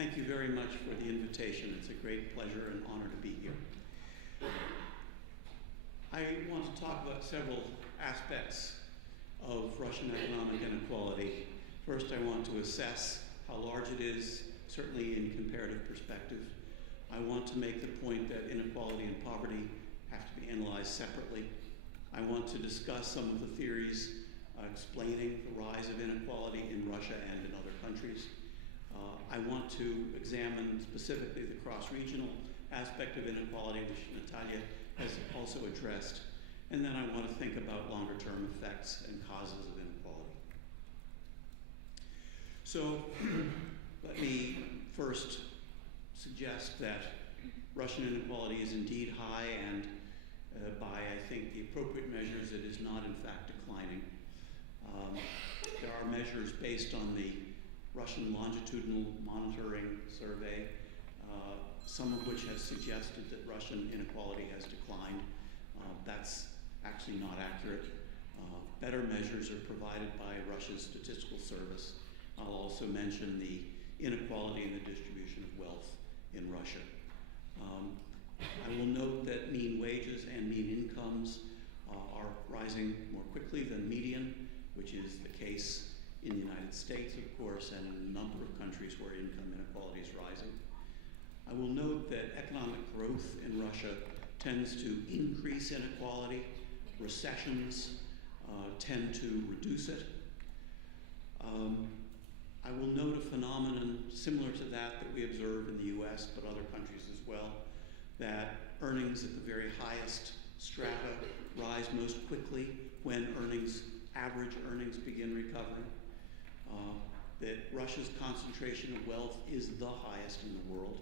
Thank you very much for the invitation. It's a great pleasure and honor to be here. I want to talk about several aspects of Russian economic inequality. First, I want to assess how large it is, certainly in comparative perspective. I want to make the point that inequality and poverty have to be analyzed separately. I want to discuss some of the theories explaining the rise of inequality in Russia and in other countries. I want to examine specifically the cross-regional aspect of inequality, which Natalia has also addressed. And then I want to think about longer-term effects and causes of inequality. So let me first suggest that Russian inequality is indeed high, and by, I think, the appropriate measures, it is not in fact declining. There are measures based on the Russian longitudinal monitoring survey, some of which have suggested that Russian inequality has declined. That's actually not accurate. Better measures are provided by Russia's statistical service. I'll also mention the inequality in the distribution of wealth in Russia. I will note that mean wages and mean incomes are rising more quickly than median, which is the case in the United States, of course, and in a number of countries where income inequality is rising. I will note that economic growth in Russia tends to increase inequality. Recessions tend to reduce it. I will note a phenomenon similar to that we observe in the US, but other countries as well, that earnings at the very highest strata rise most quickly when average earnings begin recovering. That Russia's concentration of wealth is the highest in the world,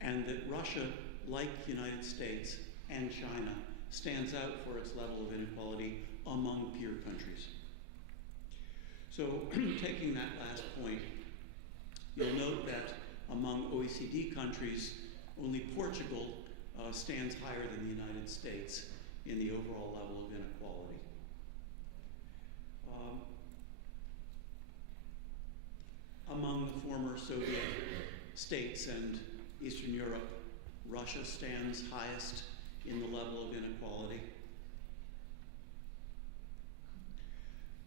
and that Russia, like the United States and China, stands out for its level of inequality among peer countries. So taking that last point, you'll note that among OECD countries, only Portugal stands higher than the United States in the overall level of inequality. Among the former Soviet states and Eastern Europe, Russia stands highest in the level of inequality.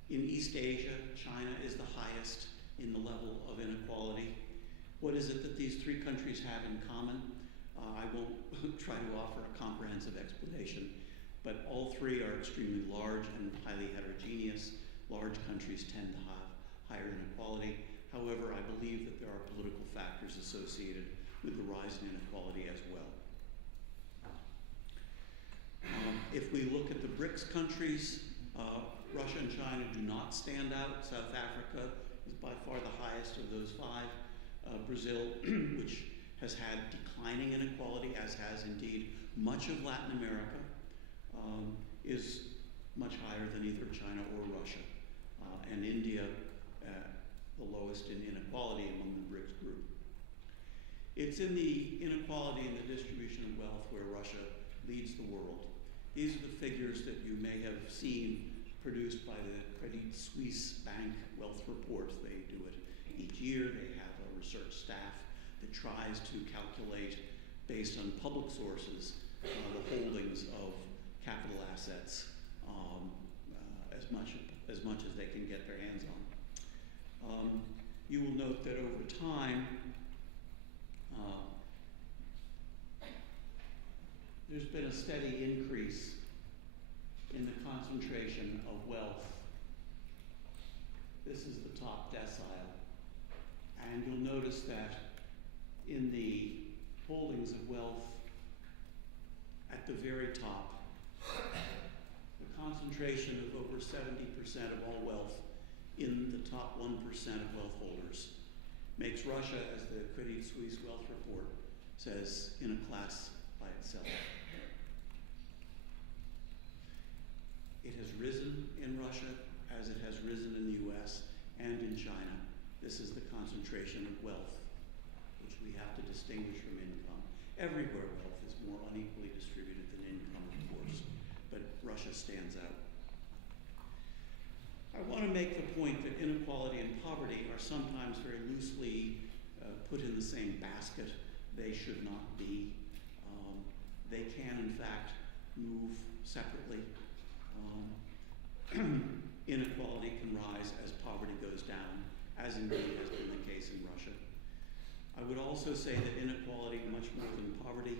In East Asia, China is the highest in the level of inequality. What is it that these three countries have in common? I won't try to offer a comprehensive explanation, but all three are extremely large and highly heterogeneous. Large countries tend to have higher inequality. However, I believe that there are political factors associated with the rise in inequality as well. If we look at the BRICS countries, Russia and China do not stand out. South Africa is by far the highest of those five. Brazil, which has had declining inequality, as has indeed much of Latin America, is much higher than either China or Russia. And India, the lowest in inequality among the BRICS group. It's in the inequality in the distribution of wealth where Russia leads the world. These are the figures that you may have seen produced by the Credit Suisse Bank Wealth Report. They do it each year. They have a research staff that tries to calculate, based on public sources, the holdings of capital assets as much as they can get their hands on. You will note that over time, there's been a steady increase in the concentration of wealth. This is the top decile. And you'll notice that in the holdings of wealth at the very top, the concentration of over 70% of all wealth in the top 1% of wealth holders makes Russia, as the Credit Suisse Wealth Report says, in a class by itself. It has risen in Russia as it has risen in the US and in China. This is the concentration of wealth, which we have to distinguish from income. Everywhere wealth is more unequally distributed than income, of course, but Russia stands out. I want to make the point that inequality and poverty are sometimes very loosely put in the same basket. They should not be. They can, in fact, move separately. Inequality can rise as poverty goes down, as indeed has been the case in Russia. I would also say that inequality, much more than poverty,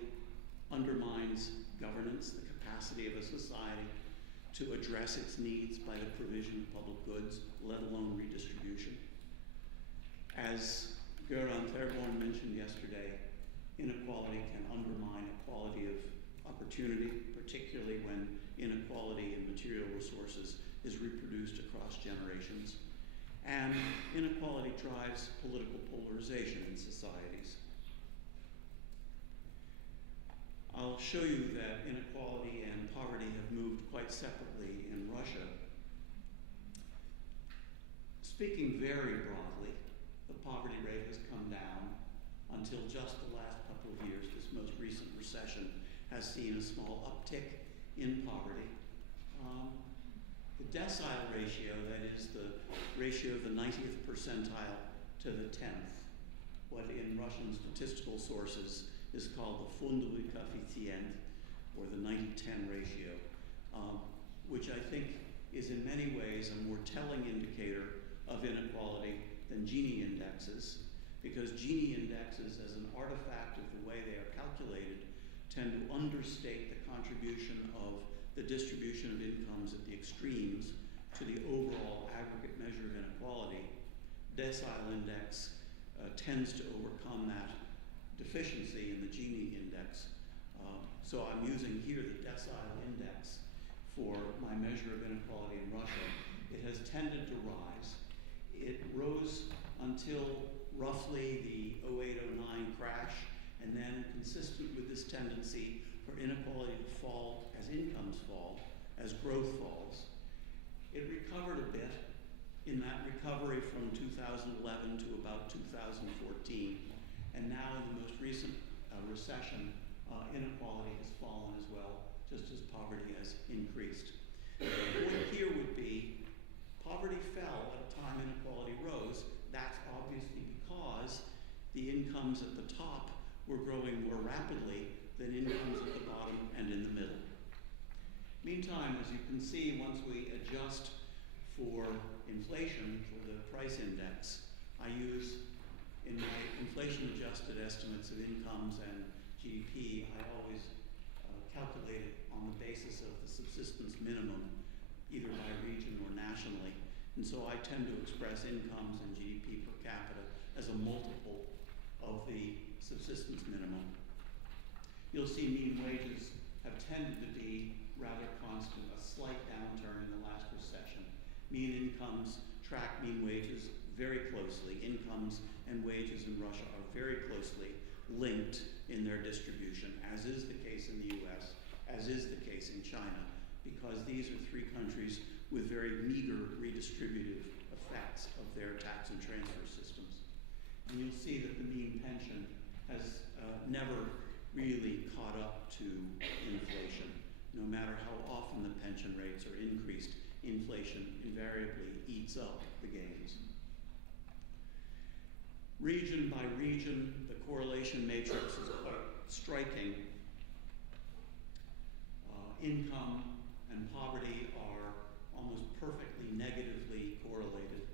undermines governance, the capacity of a society to address its needs by the provision of public goods, let alone redistribution. As Göran Therborn mentioned yesterday, inequality can undermine equality of opportunity, particularly when inequality in material resources is reproduced across generations. And inequality drives political polarization in societies. I'll show you that inequality and poverty have moved quite separately in Russia. Speaking very broadly, the poverty rate has come down until just the last couple of years. This most recent recession has seen a small uptick in poverty. The decile ratio, that is the ratio of the 90th percentile to the 10th, what in Russian statistical sources is called the fundovый коэффициент, or the 90-10 ratio, which I think is in many ways a more telling indicator of inequality than Gini indexes, because Gini indexes, as an artifact of the way they are calculated, tend to understate the contribution of the distribution of incomes at the extremes to the overall aggregate measure of inequality. Decile index tends to overcome that deficiency in the Gini index. So I'm using here the decile index for my measure of inequality in Russia. It has tended to rise. It rose until roughly the 08-09 crash, and then consistent with this tendency for inequality to fall as incomes fall, as growth falls. It recovered a bit in that recovery from 2011 to about 2014, and now in the most recent recession, inequality has fallen as well, just as poverty has increased. The point here would be poverty fell at a time inequality rose. That's obviously because the incomes at the top were growing more rapidly than incomes at the bottom and in the middle. Meantime, as you can see, once we adjust for inflation, for the price index, I use, in my inflation-adjusted estimates of incomes and GDP, I always calculate it on the basis of the subsistence minimum, either by region or nationally. And so I tend to express incomes and GDP per capita as a multiple of the subsistence minimum. You'll see mean wages have tended to be rather constant, a slight downturn in the last recession. Mean incomes track mean wages very closely. Incomes and wages in Russia are very closely linked in their distribution, as is the case in the US, as is the case in China, because these are three countries with very meager redistributive effects of their tax and transfer systems. And you'll see that the mean pension has never really caught up to inflation. No matter how often the pension rates are increased, inflation invariably eats up the gains. Region by region, the correlation matrix is quite striking. Income and poverty are almost perfectly negatively correlated.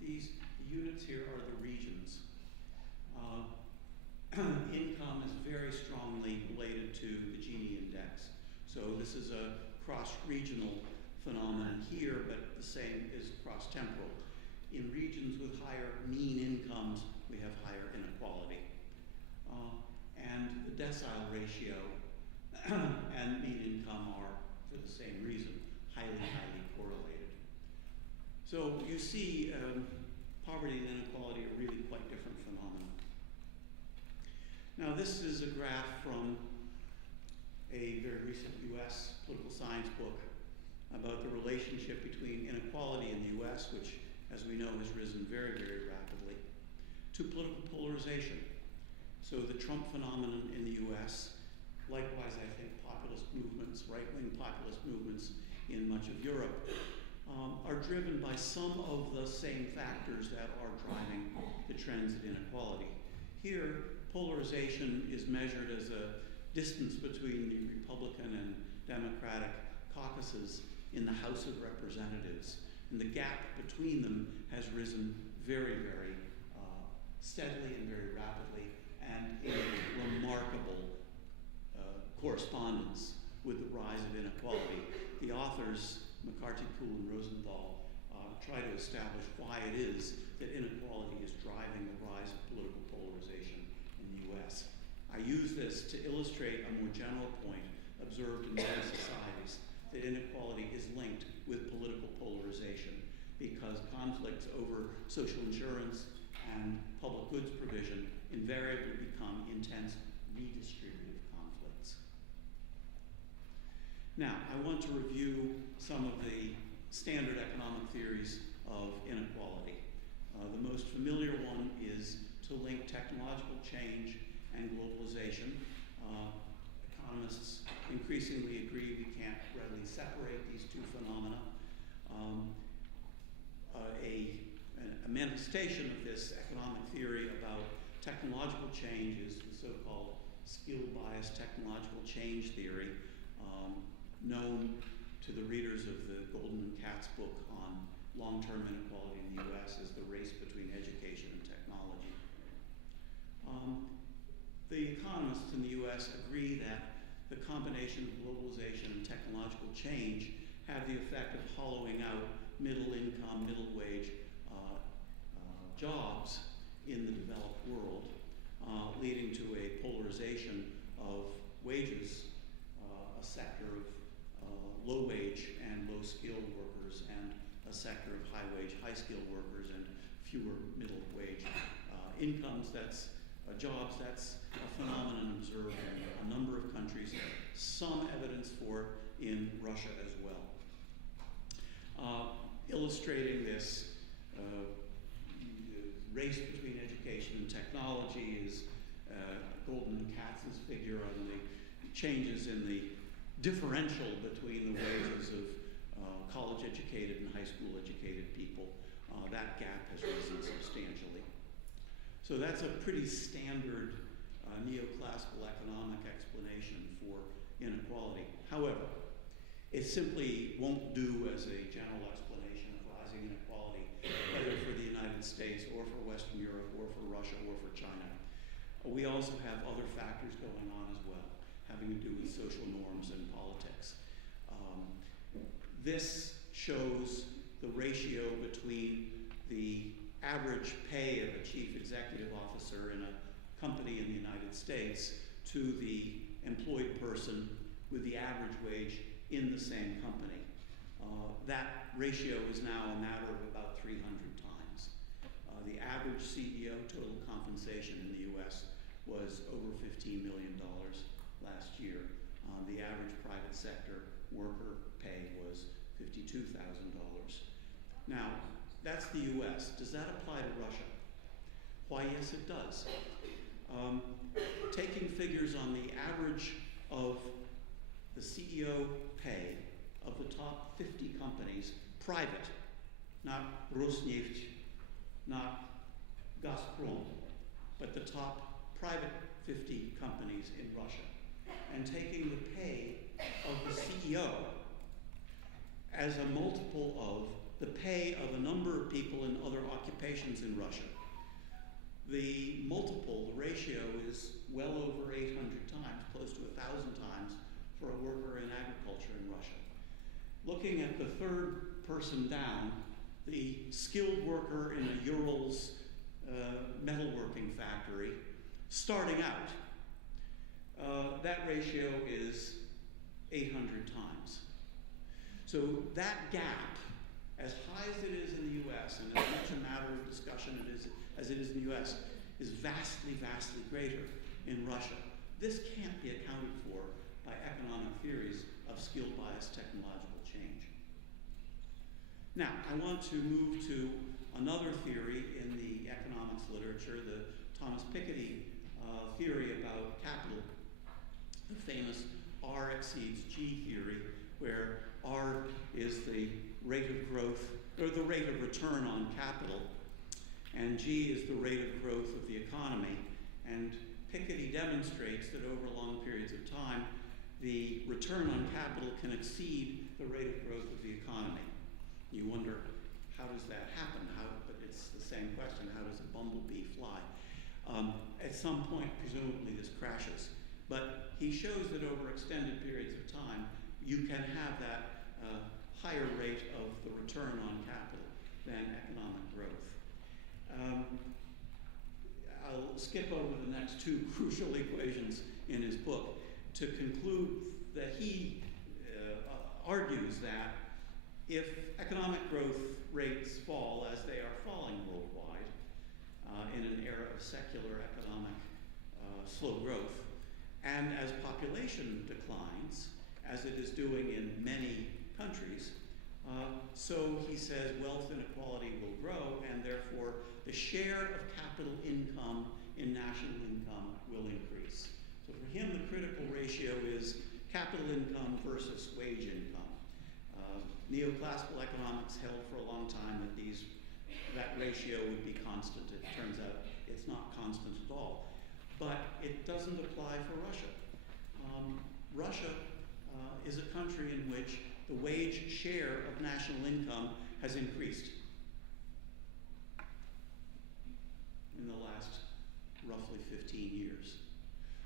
These units here are the regions. Income is very strongly related to the Gini index. So this is a cross-regional phenomenon here, but the same is cross-temporal. In regions with higher mean incomes, we have higher inequality. And the decile ratio and mean income are, for the same reason, highly, highly correlated. So you see poverty and inequality are really quite different phenomena. Now this is a graph from a very recent US political science book about the relationship between inequality in the US, which, as we know, has risen very, very rapidly, to political polarization. So the Trump phenomenon in the US, likewise I think populist movements, right-wing populist movements in much of Europe, are driven by some of the same factors that are driving the trends of inequality. Here, polarization is measured as a distance between the Republican and Democratic caucuses in the House of Representatives. And the gap between them has risen very, very steadily and very rapidly, and in remarkable correspondence with the rise of inequality. The authors, McCarthy, Poole, and Rosenthal, try to establish why it is that inequality is driving the rise of political polarization in the US. I use this to illustrate a more general point observed in many societies, that inequality is linked with political polarization, because conflicts over social insurance and public goods provision invariably become intense redistributive conflicts. Now, I want to review some of the standard economic theories of inequality. The most familiar one is to link technological change and globalization. Economists increasingly agree we can't readily separate these two phenomena. A manifestation of this economic theory about technological change is the so-called skill-biased technological change theory, known to the readers of the Goldman and Katz book on long-term inequality in the US as the race between education and technology. The economists in the US agree that the combination of globalization and technological change have the effect of hollowing out middle income, middle wage jobs in the developed world, leading to a polarization of wages, a sector of low-wage and low-skilled workers, and a sector of high-wage, high-skilled workers, and fewer middle-wage incomes. That's jobs. That's a phenomenon observed in a number of countries. Some evidence for it in Russia as well. Illustrating this race between education and technology is Goldman and Katz's figure on the changes in the differential between the wages of college-educated and high school-educated people. That gap has risen substantially. So that's a pretty standard neoclassical economic explanation for inequality. However, it simply won't do as a general explanation of rising inequality, whether for the United States or for Western Europe or for Russia or for China. We also have other factors going on as well, having to do with social norms and politics. This shows the ratio between the average pay of a chief executive officer in a company in the United States to the employed person with the average wage in the same company. That ratio is now a matter of about 300 times. The average CEO total compensation in the US was over $15 million last year. The average private sector worker pay was $52,000. Now, that's the US. Does that apply to Russia? Why, yes, it does. Taking figures on the average of the CEO pay of the top 50 companies, private, not Rosneft, not Gazprom, but the top private 50 companies in Russia, and taking the pay of the CEO as a multiple of the pay of a number of people in other occupations in Russia. The multiple, the ratio, is well over 800 times, close to 1,000 times for a worker in agriculture in Russia. Looking at the third person down, the skilled worker in a Urals metalworking factory, starting out, that ratio is 800 times. So that gap, as high as it is in the US, and as much a matter of discussion as it is in the US, is vastly, vastly greater in Russia. This can't be accounted for by economic theories of skill-biased technological change. Now, I want to move to another theory in the economics literature, the Thomas Piketty theory about capital, the famous R exceeds G theory, where R is the rate of growth, or the rate of return on capital, and G is the rate of growth of the economy, And Piketty demonstrates that over long periods of time, the return on capital can exceed the rate of growth of the economy. You wonder, how does that happen? But it's the same question, how does a bumblebee fly? At some point, presumably, this crashes. But he shows that over extended periods of time, you can have that higher rate of the return on capital than economic growth. I'll skip over the next two crucial equations in his book to conclude that he argues that if economic growth rates fall as they are falling worldwide in an era of secular economic slow growth, and as population declines, as it is doing in many countries, so he says wealth inequality will grow, and therefore the share of capital income in national income will increase. So for him, the critical ratio is capital income versus wage income. Neoclassical economics held for a long time that ratio would be constant. It turns out it's not constant at all. But it doesn't apply for Russia. Russia is a country in which the wage share of national income has increased in the last roughly 15 years.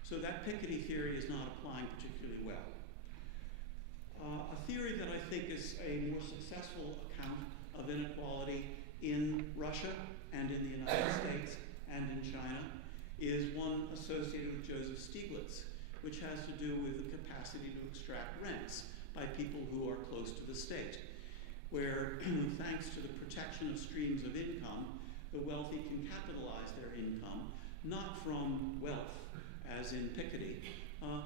So that Piketty theory is not applying particularly well. A theory that I think is a more successful account of inequality in Russia and in the United States and in China is one associated with Joseph Stiglitz, which has to do with the capacity to extract rents by people who are close to the state, where thanks to the protection of streams of income, the wealthy can capitalize their income, not from wealth, as in Piketty,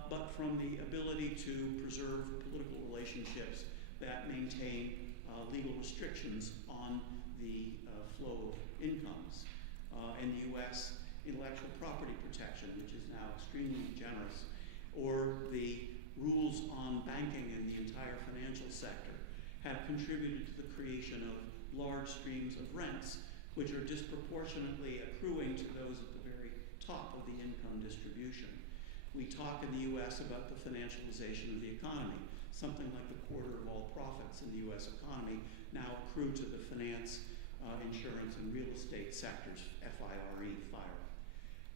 but from the ability to preserve political relationships that maintain legal restrictions on the flow of incomes. In the US, intellectual property protection, which is now extremely generous, or the rules on banking in the entire financial sector have contributed to the creation of large streams of rents, which are disproportionately accruing to those at the very top of the income distribution. We talk in the US about the financialization of the economy. Something like a quarter of all profits in the US economy now accrue to the finance, insurance, and real estate sectors, FIRE, FIRE.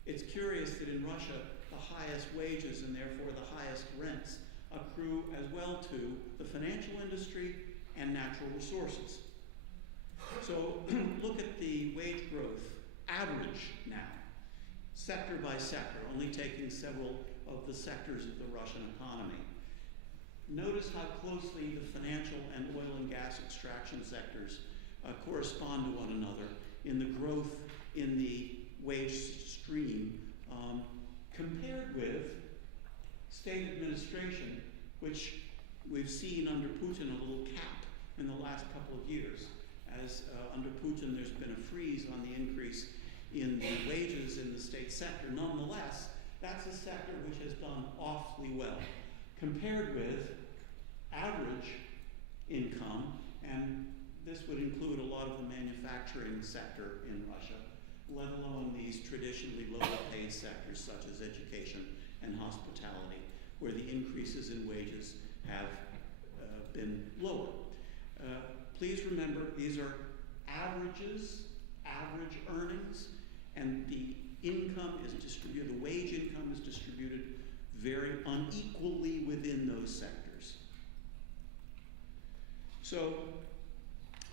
It's curious that in Russia, the highest wages and therefore the highest rents accrue as well to the financial industry and natural resources. So look at the wage growth average now, sector by sector, only taking several of the sectors of the Russian economy. Notice how closely the financial and oil and gas extraction sectors correspond to one another in the growth in the wage stream compared with state administration, which we've seen under Putin a little cap in the last couple of years. As under Putin there's been a freeze on the increase in the wages in the state sector. Nonetheless, that's a sector which has done awfully well compared with average income, and this would include a lot of the manufacturing sector in Russia, let alone these traditionally lower paid sectors such as education and hospitality, where the increases in wages have been lower. Please remember, these are averages, average earnings, and the income is distributed, the wage income is distributed very unequally within those sectors. So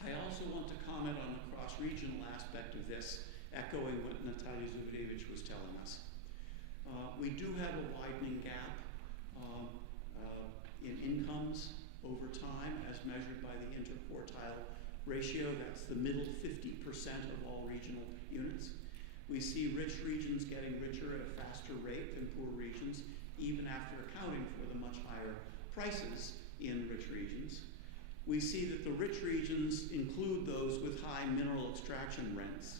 I also want to comment on the cross-regional aspect of this, echoing what Natalia Zubrievich was telling us. We do have a widening gap in incomes over time as measured by the interquartile ratio. That's the middle 50% of all regional units. We see rich regions getting richer at a faster rate than poor regions, even after accounting for the much higher prices in rich regions. We see that the rich regions include those with high mineral extraction rents.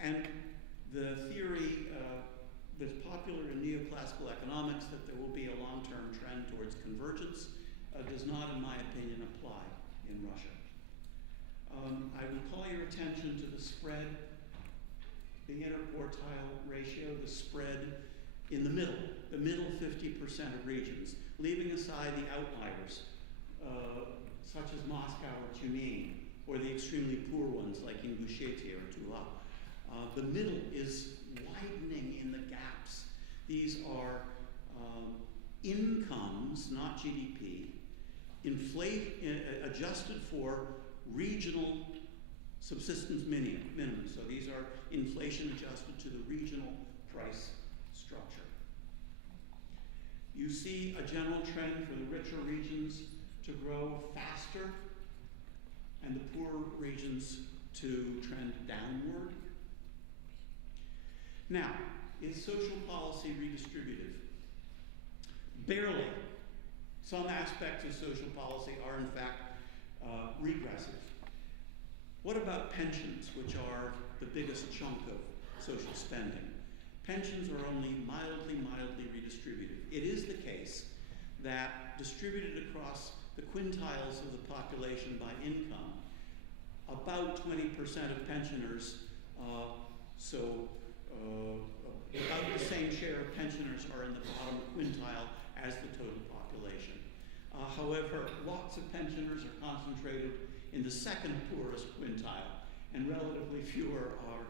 And the theory that's popular in neoclassical economics that there will be a long-term trend towards convergence does not, in my opinion, apply in Russia. I would call your attention to the spread the interquartile ratio, the spread in the middle 50% of regions, leaving aside the outliers, such as Moscow or Tunin, or the extremely poor ones like Ingushetia or Tula. The middle is widening in the gaps. These are incomes, not GDP, adjusted for regional subsistence minimum. So these are inflation adjusted to the regional price structure. You see a general trend for the richer regions to grow faster and the poorer regions to trend downward. Now, is social policy redistributive? Barely. Some aspects of social policy are, in fact, regressive. What about pensions, which are the biggest chunk of social spending? Pensions are only mildly redistributive. It is the case that distributed across the quintiles of the population by income, about 20% of pensioners, about the same share of pensioners are in the bottom quintile as the total population. However, lots of pensioners are concentrated in the second poorest quintile, and relatively fewer are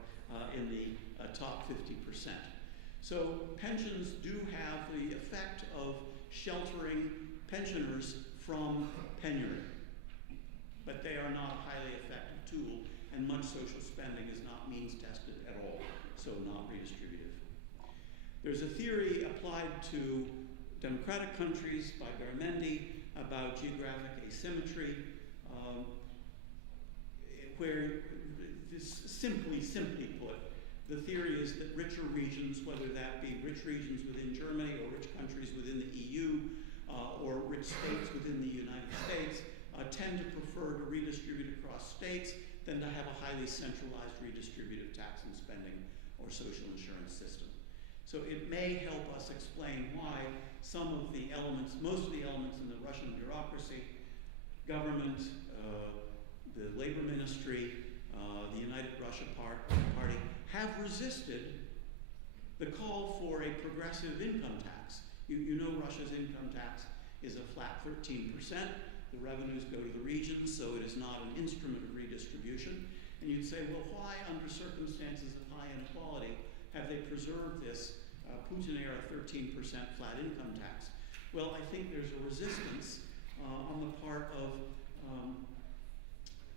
in the top 50%. So pensions do have the effect of sheltering pensioners from penury, but they are not a highly effective tool, and much social spending is not means tested at all, so not redistributive. There's a theory applied to democratic countries by Garamendi about geographic asymmetry, where this simply put, the theory is that richer regions, whether that be rich regions within Germany or rich countries within the EU or rich states within the United States, tend to prefer to redistribute across states than to have a highly centralized redistributive tax and spending or social insurance system. So it may help us explain why some of the elements, most of the elements in the Russian bureaucracy, government, the labor ministry, the United Russia Party, have resisted the call for a progressive income tax. You know Russia's income tax is a flat 13%. The revenues go to the regions, so it is not an instrument of redistribution. And you'd say, well, why, under circumstances of high inequality, have they preserved this Putin-era 13% flat income tax? Well, I think there's a resistance on the part of,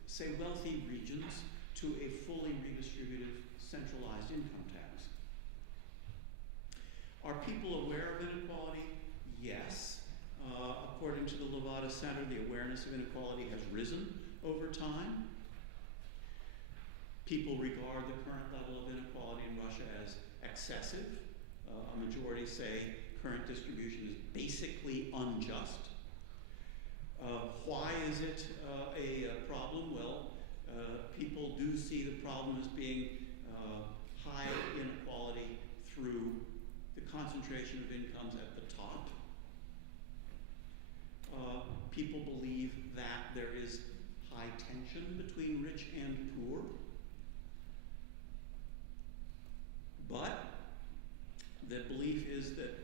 say, wealthy regions to a fully redistributive, centralized income tax. Are people aware of inequality? Yes. According to the Levada Center, the awareness of inequality has risen over time. People regard the current level of inequality in Russia as excessive. A majority say current distribution is basically unjust. Why is it a problem? Well, people do see the problem as being high inequality through the concentration of incomes at the top. People believe that there is high tension between rich and poor. But the belief is that,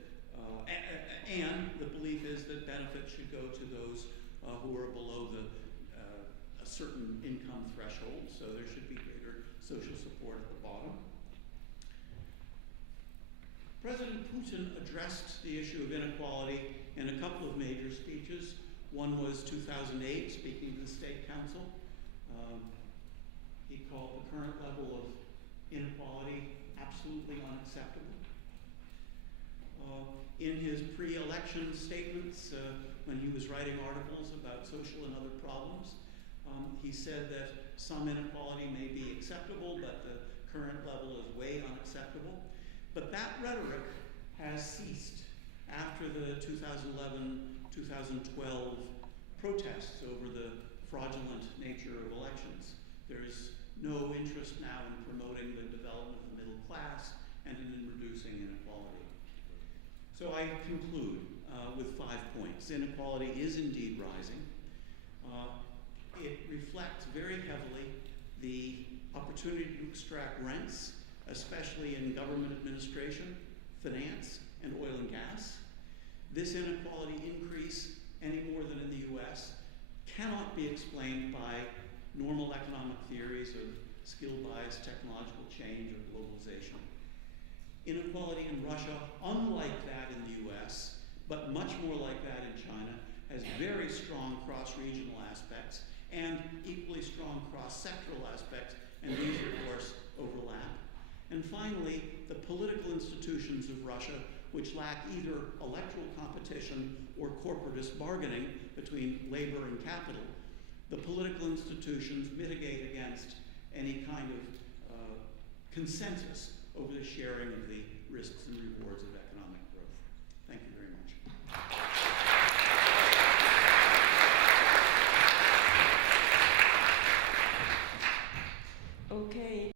benefits should go to those who are below a certain income threshold, so there should be greater social support at the bottom. President Putin addressed the issue of inequality in a couple of major speeches. One was 2008, speaking to the State Council. He called the current level of inequality absolutely unacceptable. In his pre-election statements, when he was writing articles about social and other problems, he said that some inequality may be acceptable, but the current level is way unacceptable. But that rhetoric has ceased after the 2011-2012 protests over the fraudulent nature of elections. There is no interest now in promoting the development of the middle class and in reducing inequality. So I conclude with 5 points. Inequality is indeed rising. It reflects very heavily the opportunity to extract rents especially in government administration, finance, and oil and gas. This inequality increase, any more than in the US, cannot be explained by normal economic theories of skill bias, technological change, or globalization. Inequality in Russia, unlike that in the US, but much more like that in China, has very strong cross-regional aspects and equally strong cross-sectoral aspects, and these, of course, overlap. And finally, the political institutions of Russia, which lack either electoral competition or corporatist bargaining between labor and capital, the political institutions mitigate against any kind of consensus over the sharing of the risks and rewards of economics.